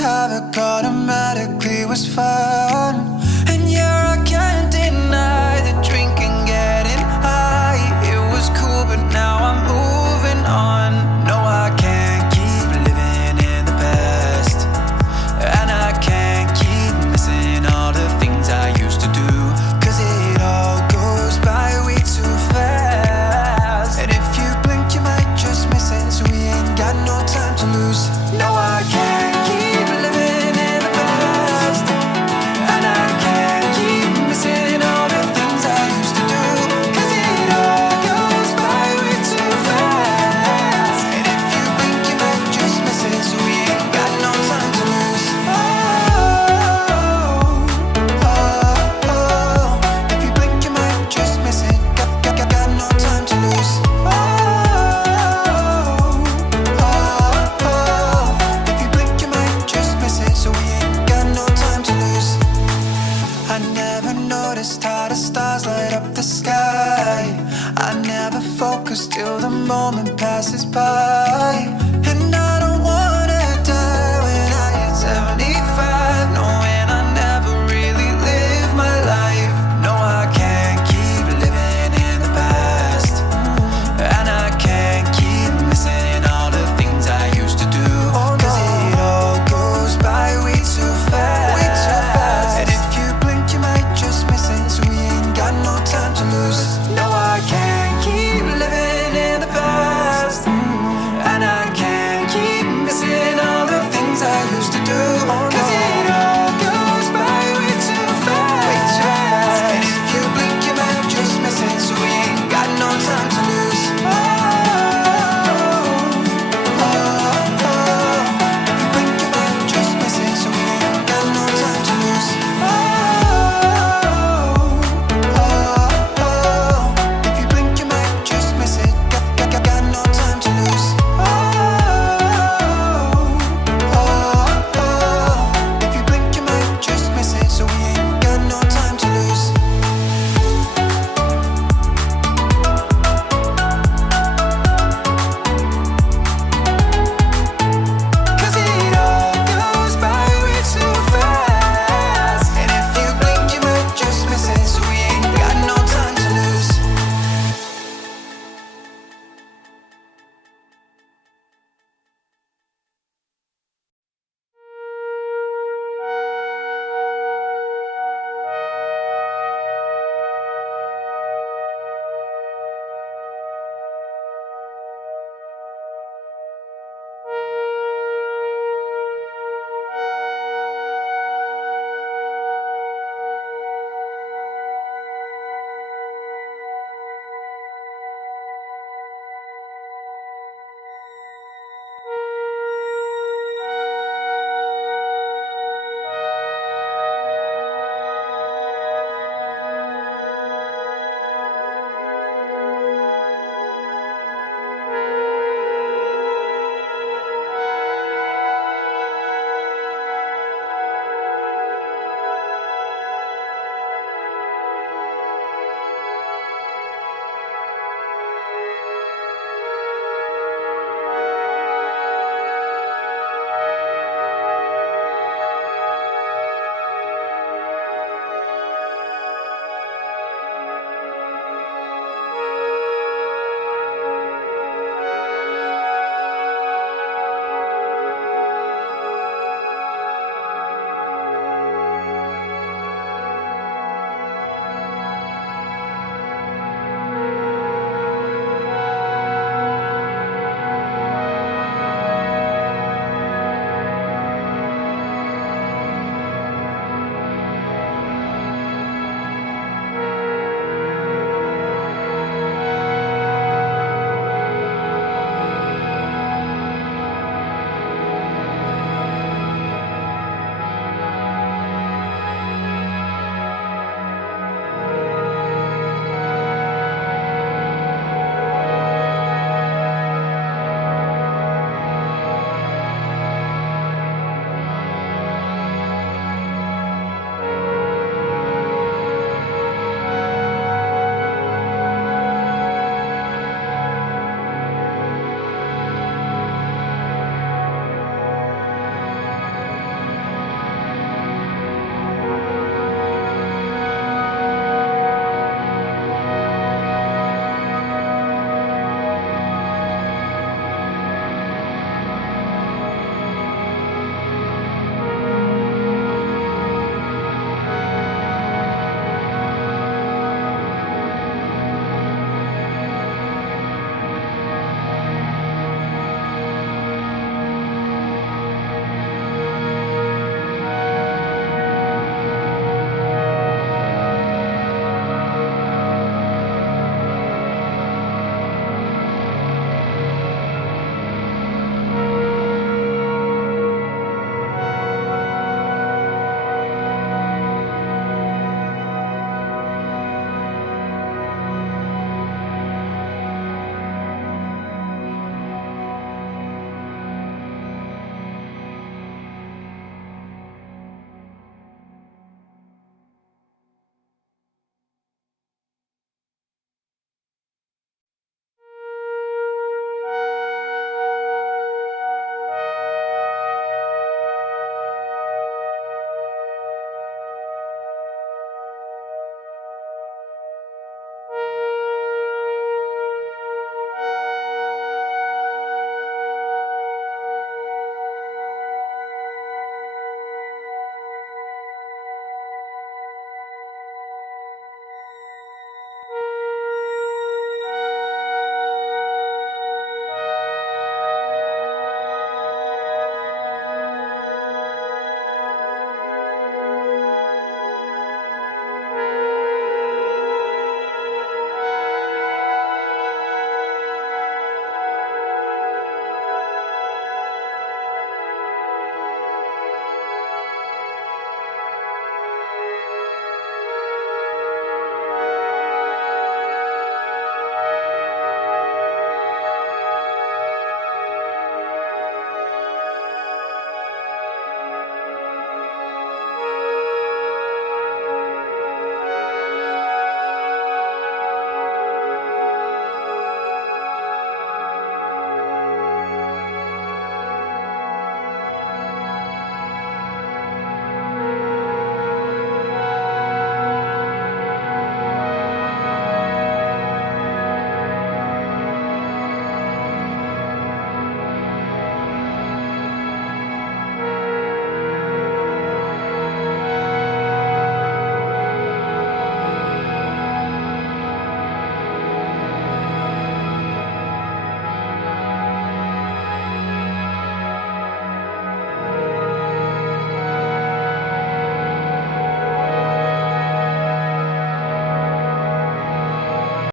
have it, automatically was fun. And yeah, I can't deny the drinking, getting high. It was cool, but now I'm moving on. No, I can't keep living in the past, and I can't keep missing all the things I used to do, 'cause it all goes by way too fast. And if you blink, you might just miss it, so we ain't got no time to lose. No, I can't keep living in the past, and I can't keep missing all the things I used to do, 'cause it all goes by way too fast. And if you blink, you might just miss it, so we ain't got no time to lose. If you blink, you might just miss it. Got no time to lose. If you blink, you might just miss it, so we ain't got no time to lose. I never noticed how the stars light up the sky. I never focus till the moment passes by.